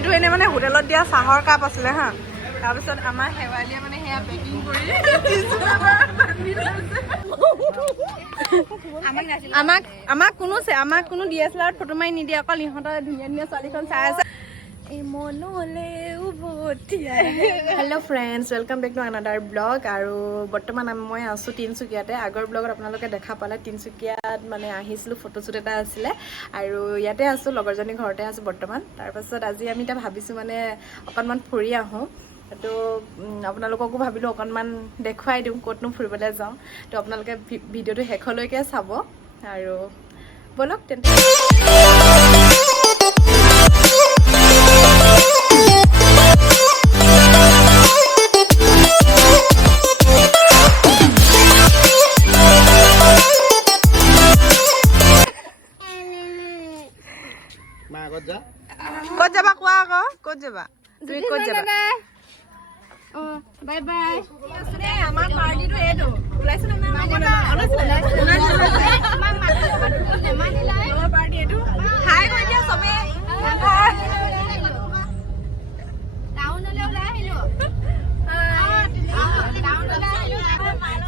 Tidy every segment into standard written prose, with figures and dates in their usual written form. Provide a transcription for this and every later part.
এইটো এনে মানে হোটেলত দিয়া চাহৰ কাপ আছিলে হা তাৰপিছত আমাৰ শেৱালীয়ে মানে সেয়া পেকিং কৰি আমাক কোনো DSLR ফটো মাৰি নিদিয়ে অকল ইহঁতৰ ধুনীয়া ধুনীয়া ছোৱালীখন চাই আছে hello' friends welcome back to another blog আৰু বৰ্তমান মই আছোঁ তিনিচুকীয়াতে আগৰ ব্লগত আপোনালোকে দেখা পালে তিনিচুকীয়াত মানে আহিছিলোঁ ফটোশ্বুট এটা আছিলে আৰু ইয়াতে আছোঁ লগৰজনী ঘৰতে আছোঁ বৰ্তমান তাৰপাছত আজি আমি এতিয়া ভাবিছোঁ মানে অকণমান ফুৰি আহোঁ তো আপোনালোককো ভাবিলোঁ অকণমান দেখুৱাই দিওঁ ক'তনো ফুৰিবলৈ যাওঁ তো আপোনালোকে ভিডিঅ'টো শেষলৈকে চাব আৰু ব'লক তেন্তে ক'ত যাবা কোৱা আকৌ ক'ত যাবা তুমি ক'ত যাবা বাই বাই আমাৰ পাৰ্টিটো এইটো ওলাইছে নে নাই আমাৰ পাৰ্টি এইটো হাই কৈ দিয়া চবে টাউনলৈ ওলাই আহিলো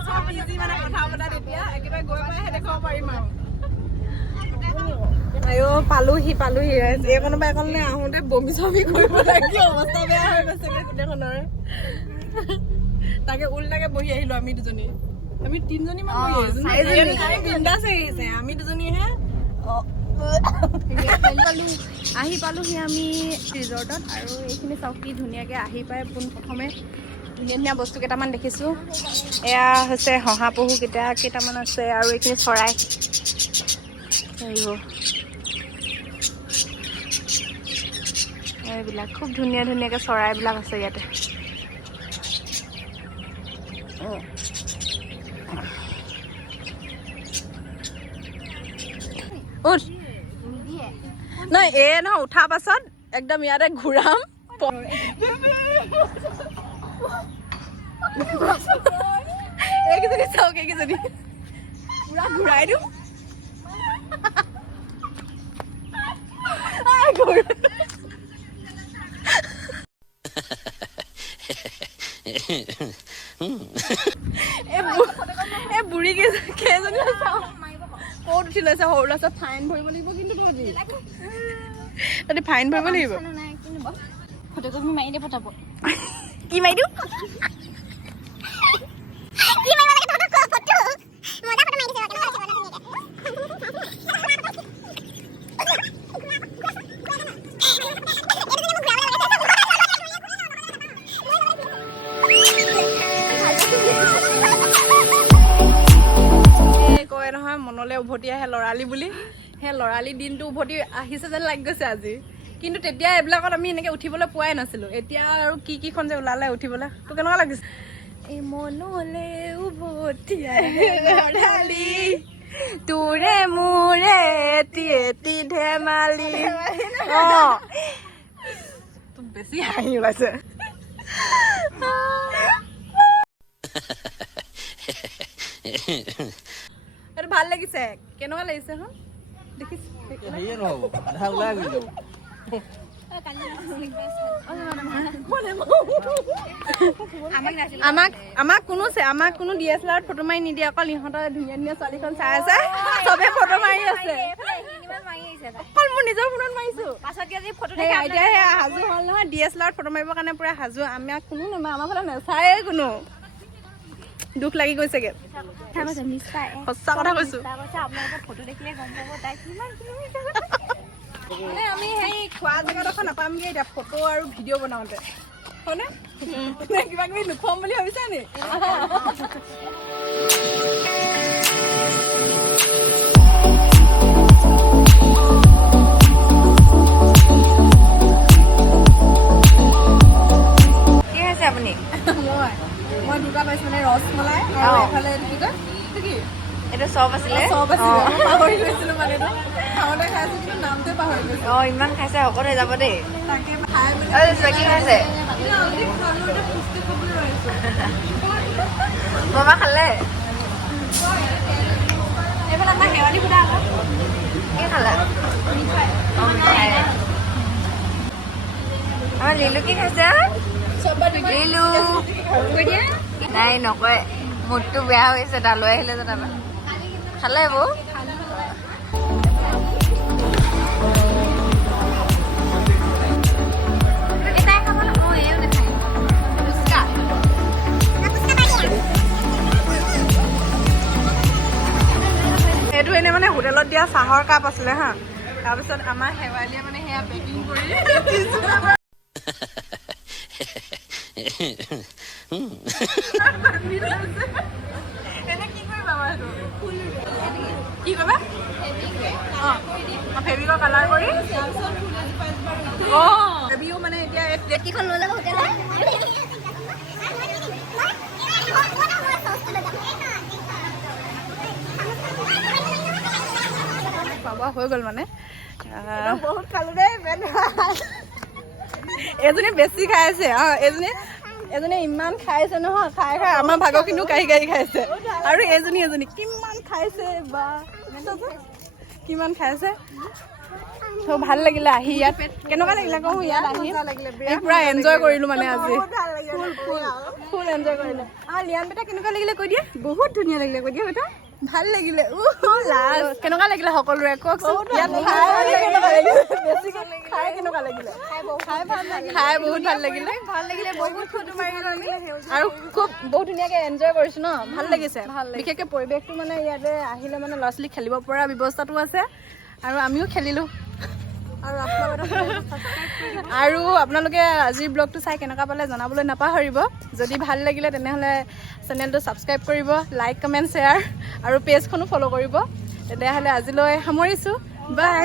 চব ইজি মানে কথা পতা তেতিয়া একেবাৰে গৈ পেলাই দেখুৱাব পাৰিম আৰু আয়ো পালোহি যে কোনোবা এখনলে আহোঁতে বমি চমি কৰিব লাগে অৱস্থা বেয়া হৈ গৈছে গোটেইখনৰ তাকে উল্টাকে বহি আহিলো আমি দুজনী আমি তিনিজনী মান বহি আহিছো বিন্দাছ আহিছে আমি দুজনীহে আহি পালোহি আমি ৰিজৰ্টত আৰু এইখিনি চাওক কি ধুনীয়াকৈ আহি পাই পোনপ্ৰথমে ধুনীয়া ধুনীয়া বস্তু কেইটামান দেখিছোঁ এয়া হৈছে শহাপহু কেইটামান আছে আৰু এইখিনি চৰাই এইবিলাক খুব ধুনীয়া ধুনীয়াকৈ চৰাইবিলাক আছে ইয়াতে উঠ নাই নহয় উঠাৰ পাছত একদম ইয়াতে ঘূৰাম এইকেইজনী চাওক এইকেইজনী পুৰা ঘূৰাই দিওঁ বুঢ়ী কেইজনী ক'ত উঠি লৈছে সৰু ল'ৰা ছোৱালী ফাইন ভৰিব লাগিব কিন্তু তহঁতি ফাইন ভৰিব লাগিব ফটোকপি মাৰি দিয়ে পঠাব কি মাৰি দিওঁ মনলৈ উভতি আহে ল'ৰালি বুলি সেই ল'ৰালি দিনটো উভতি আহিছে যেন লাগি গৈছে আজি কিন্তু তেতিয়া এইবিলাকত আমি এনেকৈ উঠিবলৈ পোৱাই নাছিলোঁ এতিয়া আৰু কি যে ওলালে উঠিবলৈ তোৰ কেনেকুৱা লাগিছে এই মনলৈ উভতি আহে ল'ৰালি তোৰে মোৰে এটি ধেমালি তোৰ বেছি হাঁহি ওলাইছে এইটো ভাল লাগিছে কেনেকুৱা লাগিছে হা দেখিছ আমাক কোনো DSLR ফটো মাৰি নিদিয়ে অকল ইহঁতৰ ধুনীয়া ধুনীয়া ছোৱালীখন চাই আছে চবে ফটো মাৰি আছে অকল মোৰ নিজৰ ফোনত মাৰিছো এতিয়া সাজু হ'ল নহয় DSLR ফটো মাৰিবৰ কাৰণে পুৰা সাজু আমাক কোনো নেমাৰে আমাৰ ফালে নেচায়ে কোনো দুখ লাগি গৈছেগে সঁচা কথা কৈছো মানে আমি সেই খোৱা জেগাডোখৰ নাপামগে এতিয়া ফটো আৰু ভিডিঅ' বনাওঁতে হয়নে কিবা কিবি নোখোৱাম বুলি ভাবিছা নি কি আছে আপুনি মই দুটা পাইছোঁ মানে ৰসমলাই আৰু এফালে এইটো চব আছিলে পাহৰি গৈছিলোঁ মানে খাওঁতে খাইছিলোঁ নামটোৱে পাহৰি গৈছিলোঁ ইমান খাইছে শকত হৈ যাব দেই তাকে খাই কি খাইছে মামা খালে এইফালে আমাৰ শেৱালি ফুটা আকৌ কি খালা মিঠাই আমাৰ লিলু কি খাইছে লিলু নাই নকয় মুডটো বেয়া হৈছে তালৈ আহিলে যে তাৰপৰা খালে বৌ এইটো এনে মানে হোটেলত দিয়া চাহৰ কাপ আছিলে হা তাৰপিছত আমাৰ শেৱালীয়ে মানে সেয়া পেকিং কৰি এনে কি কৰিবা বাৰু কি কৰিবা ফেব্ৰিকৰ কালাৰ কৰি ফেব্ৰিকো মানে এতিয়া কেইখন লৈ যাব হোটেলত খোৱা হৈ গ'ল মানে বহুত খালো দেই এজনী বেছি খাই আছে এজনী ইমান খাইছে নহয় খাই আমাৰ ভাগৰখিনিও কাঢ়ি কাঢ়ি খাইছে আৰু এজনী কিমান খাইছে বা কিমান খাইছে ত' ভাল লাগিলে আহি ইয়াত কেনেকুৱা লাগিলে কওঁ ইয়াত আহি পুৰা এনজয় কৰিলো মানে আজি ফুল এনজয় কৰিলে আমাৰ লিয়ান বেটা কেনেকুৱা লাগিলে কৈ দিয়ে বহুত ধুনীয়া লাগিলে কৈ দিয়া বেটা ভাল লাগিলে কেনেকুৱা লাগিলে সকলোৰে কওকচোন খাই বহুত ভাল লাগিলে বহুত ফটো মাৰিলো আৰু খুব বহুত ধুনীয়াকে এনজয় কৰিছো ন ভাল লাগিছে বিশেষকে পৰিৱেশটো মানে ইয়াতে আহিলে মানে ল'ৰা ছোৱালী খেলিব পৰা ব্যৱস্থাটো আছে আৰু আমিও খেলিলো আৰু আপোনালোকে আজিৰ ব্লগটো চাই কেনেকুৱা পালে জনাবলৈ নাপাহৰিব যদি ভাল লাগিলে তেনেহ'লে চেনেলটো ছাবস্ক্ৰাইব কৰিব লাইক কমেণ্ট শ্বেয়াৰ আৰু পেজখনো ফ'ল' কৰিব তেতিয়াহ'লে আজিলৈ সামৰিছোঁ বাই